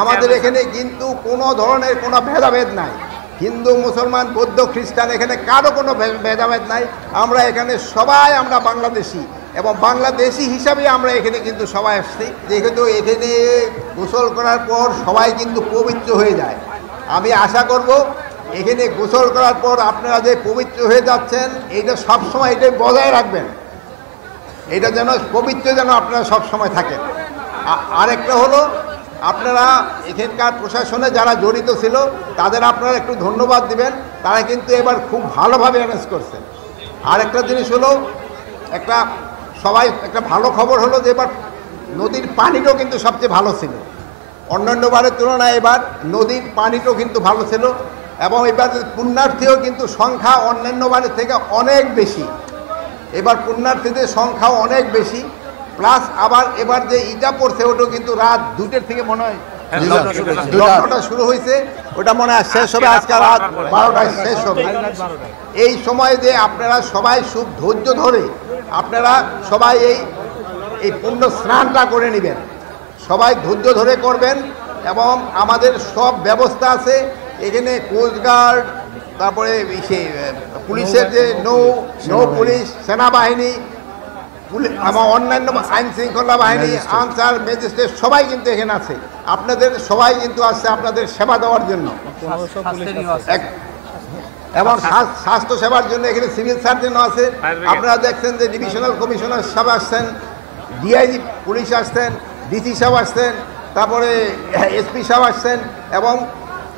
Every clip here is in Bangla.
আমাদের এখানে কিন্তু কোনো ধরনের কোনো ভেদাভেদ নাই। হিন্দু, মুসলমান, বৌদ্ধ, খ্রিস্টান এখানে কারো কোনো ভেদাভেদ নাই। আমরা এখানে সবাই আমরা বাংলাদেশি এবং বাংলাদেশি হিসাবে আমরা এখানে কিন্তু সবাই আসছি। যেহেতু এখানে গোসল করার পর সবাই কিন্তু পবিত্র হয়ে যায়, আমি আশা করব এখানে গোসল করার পর আপনারা যে পবিত্র হয়ে যাচ্ছেন এইটা সবসময় এটাই বজায় রাখবেন, এটা যেন পবিত্র যেন আপনারা সবসময় থাকেন। আরেকটা হলো আপনারা এখানকার প্রশাসনে যারা জড়িত ছিল তাদের আপনারা একটু ধন্যবাদ দিবেন, তারা কিন্তু এবার খুব ভালোভাবে অ্যারেঞ্জ করছে। আরেকটা জিনিস হলো একটা ভালো খবর হলো যে এবার নদীর পানিটাও কিন্তু সবচেয়ে ভালো ছিল, অন্যান্য বারের তুলনায় এবার নদীর পানিটাও কিন্তু ভালো ছিল এবং এবার পুণ্যার্থীও কিন্তু সংখ্যা অন্যান্য বারের থেকে অনেক বেশি। এবার পুণ্যার্থীদের সংখ্যাও অনেক বেশি, প্লাস আবার এবার যে ইটা পড়ছে ওটাও কিন্তু রাত 2টার থেকে মনে হয় লগ্নটা শুরু হয়েছে, ওটা মনে হয় শেষ হবে আজকে রাত 12টায় শেষ হবে। এই সময় যে আপনারা সবাই খুব ধৈর্য ধরে আপনারা সবাই এই পুণ্য স্নানটা করে নেবেন, সবাই ধৈর্য ধরে করবেন এবং আমাদের সব ব্যবস্থা আছে এখানে, কোস্টগার্ড, তারপরে পুলিশের যে নৌ পুলিশ, সেনাবাহিনী, আমার অন্যান্য আইন শৃঙ্খলা বাহিনী, আনসার, ম্যাজিস্ট্রেট সবাই কিন্তু এখানে আছে। আপনাদের সবাই কিন্তু আসছে আপনাদের সেবা দেওয়ার জন্য এবং স্বাস্থ্য সেবার জন্য এখানে সিভিল সার্জনও আছে। আপনারা দেখছেন যে ডিভিশনাল কমিশনার সাহেব আসছেন, ডিআইজি পুলিশ আসছেন, ডিসি সাহেব আসছেন, তারপরে এসপি সাহেব আসছেন এবং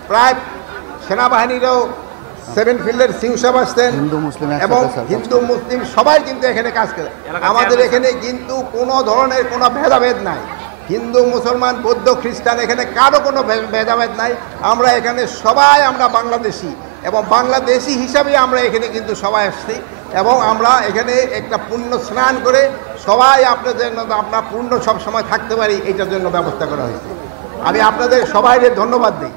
প্রায় সেনাবাহিনীরও 7 ফিল্ডের সিউ সাহেব আসছেন এবং হিন্দু মুসলিম সবাই কিন্তু এখানে কাজ করে। আমাদের এখানে কিন্তু কোনো ধরনের কোনো ভেদাভেদ নাই। হিন্দু, মুসলমান, বৌদ্ধ, খ্রিস্টান এখানে কারো কোনো ভেদাভেদ নাই। আমরা এখানে সবাই আমরা বাংলাদেশি এবং বাংলাদেশি হিসাবে আমরা এখানে কিন্তু সবাই আসছি এবং আমরা এখানে একটা পুণ্য স্নান করে সবাই আপনাদের আমরা পূর্ণ সব সময় থাকতে পারি, এইটার জন্য ব্যবস্থা করা হয়েছে। আমি আপনাদের সবাইকে ধন্যবাদ দিই।